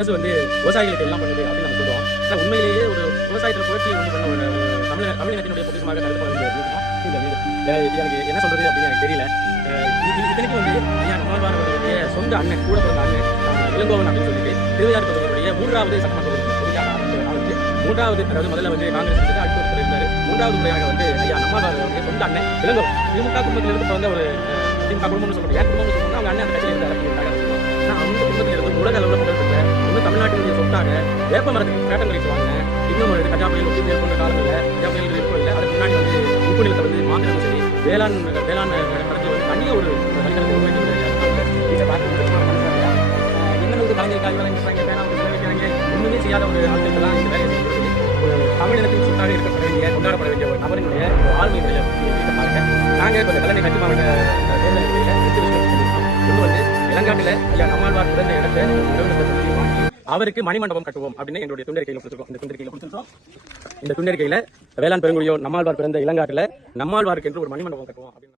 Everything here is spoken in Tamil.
அரசு வந்து விவசாயிகளுக்கு எல்லாம் பண்ணுது அப்படின்னு நம்ம சொல்றோம். ஆனால் உண்மையிலேயே ஒரு விவசாயத்தில் புரட்சி ஒன்று பண்ண ஒரு தமிழினத்தினுடைய பொக்கிஷமாக கருதப்பட வேண்டிய இந்த வீடு எனக்கு என்ன சொல்றது அப்படின்னு எனக்கு தெரியல. இத்தனைக்கும் வந்து ஐயா நம்மாழ்வார் அவர்களுடைய சொந்த அண்ணன் கூட பிறந்த அண்ணன் இளங்கோவன் அப்படின்னு சொல்லிட்டு திருவையாறு தொகுதியுடைய 3வது சட்டமன்ற தொகுதியாக ஆரம்பித்த காலத்து 3வது, அதாவது முதல்ல வந்து காங்கிரஸ் அடுத்த ஒருத்தர் இருந்தார். 3வது முறையாக வந்து ஐயா நம்மாழ்வார் அவருடைய சொந்த அண்ணன் இளங்கோவன் திமுக குடும்பத்திலிருந்து பிறந்த ஒரு திமுக குடும்பம்னு சொல்றோம். ஏன் குடும்பம்னு சொல்றோம்னா அவங்க அண்ணன் அந்த கட்சியில் இருந்தார் அப்படிங்கிறதாக சொல்லுவோம். ஆனால் அவங்க குடும்பத்திலிருந்து உலக அளவில் புகழ்பெற்ற இன்னும் தமிழ்நாட்டினுடைய சொத்தாக வேப்ப மரத்துக்கு பேட்டன் ரைட்ஸ் வாங்க இன்னும் ஒரு கஜா புயல் ஒட்டி மேற்கொண்ட காலங்களில் கஜா புயல் இருக்கும் இல்லை. அதுக்கு முன்னாடி வந்து உப்பு நிலத்தை வந்து மாநிலம் சரி வேளாண் கடத்தில் வந்து தனியாக ஒரு வழித்தடத்தை உருவாக்கி என்னென்ன கலைஞர் காய்கள் வைக்கிறாங்க, பேனா வைக்கிறாங்க, ஒன்றுமே செய்யாத ஒரு ஆட்களுக்கெல்லாம் இந்த வேலையை செய்கிறது ஒரு தமிழினத்தின் சொத்தாக இருக்கப்பட வேண்டிய கொண்டாடப்பட வேண்டிய ஒரு நபரினுடைய ஒரு ஆளுமையுடைய பாருங்க. நாங்கள் இப்போ கல்லணை கட்சி மாவட்ட தேர்தல் வந்து இளங்காட்டில் ஐயா நம்மாழ்வார் பிறந்த இடத்தை வாங்கி அவருக்கு மணிமண்டபம் கட்டுவோம் அப்படின்னு எங்களுடைய துண்டறிக்கையில் கொடுத்துருக்கோம். இந்த துண்டறிக்கையில் வேளாண் பெருங்குடியோ நம்மாழ்வார் பிறந்த இளங்காட்டில் நம்மாழ்வாருக்கு என்று ஒரு மணிமண்டபம் கட்டுவோம் அப்படின்னு